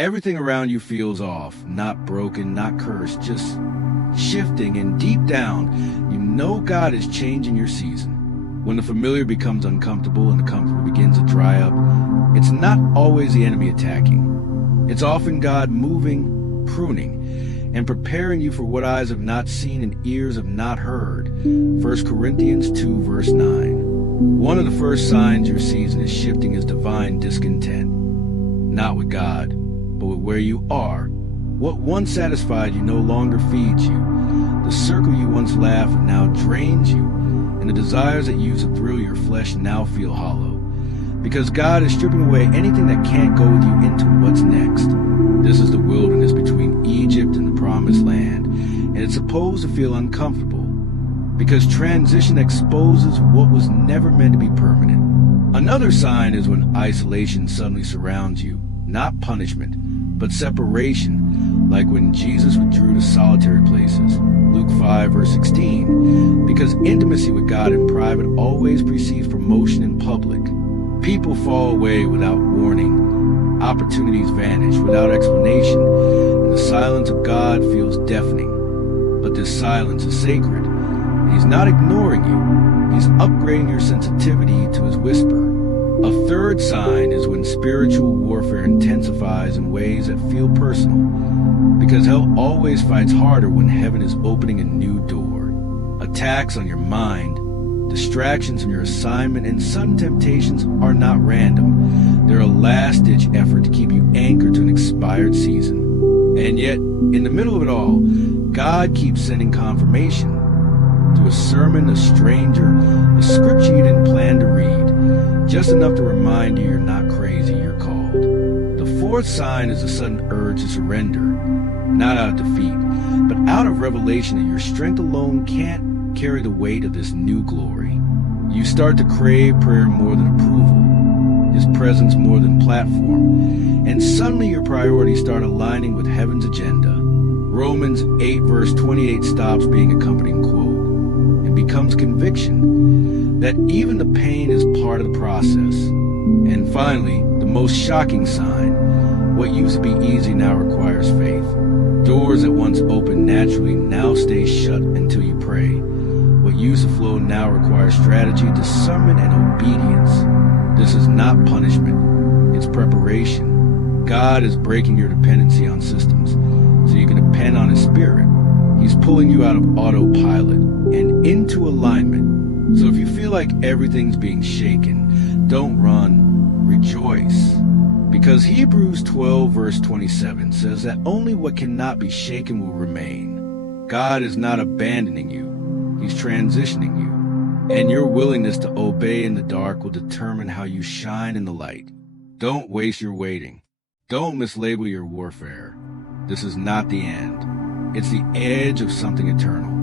Everything around you feels off, not broken, not cursed, just shifting, and deep down, you know God is changing your season. When the familiar becomes uncomfortable and the comfort begins to dry up, it's not always the enemy attacking. It's often God moving, pruning, and preparing you for what eyes have not seen and ears have not heard. 1 Corinthians 2 verse 9. One of the first signs your season is shifting is divine discontent. Not with God, but with where you are. What once satisfied you no longer feeds you. The circle you once laughed at now drains you, and the desires that used to thrill your flesh now feel hollow. Because God is stripping away anything that can't go with you into what's next. This is the wilderness between Egypt and the promised land, and it's supposed to feel uncomfortable, because transition exposes what was never meant to be permanent. Another sign is when isolation suddenly surrounds you, not punishment, but separation, like when Jesus withdrew to solitary places, Luke 5 verse 16, because intimacy with God in private always precedes promotion in public. People fall away without warning, opportunities vanish without explanation, and the silence of God feels deafening. But this silence is sacred, and He's not ignoring you, He's upgrading your sensitivity to His whisper. A third sign is when spiritual warfare intensifies in ways that feel personal, because hell always fights harder when heaven is opening a new door. Attacks on your mind, distractions from your assignment, and sudden temptations are not random. They're a last-ditch effort to keep you anchored to an expired season. And yet, in the middle of it all, God keeps sending confirmation. Through a sermon, a stranger, a scripture you didn't plan to read, just enough to remind you you're not crazy, you're called. The fourth sign is a sudden urge to surrender, not out of defeat, but out of revelation that your strength alone can't carry the weight of this new glory. You start to crave prayer more than approval, His presence more than platform, and suddenly your priorities start aligning with heaven's agenda. Romans 8 verse 28 stops being a comforting quote and becomes conviction that even the pain is part of the process. And finally, the most shocking sign, what used to be easy now requires faith. Doors that once opened naturally now stay shut until you pray. What used to flow now requires strategy, discernment, and obedience. This is not punishment, it's preparation. God is breaking your dependency on systems so you can depend on His Spirit. He's pulling you out of autopilot and into alignment. So if you feel like everything's being shaken, don't run, rejoice. Because Hebrews 12 verse 27 says that only what cannot be shaken will remain. God is not abandoning you, He's transitioning you. And your willingness to obey in the dark will determine how you shine in the light. Don't waste your waiting. Don't mislabel your warfare. This is not the end. It's the edge of something eternal.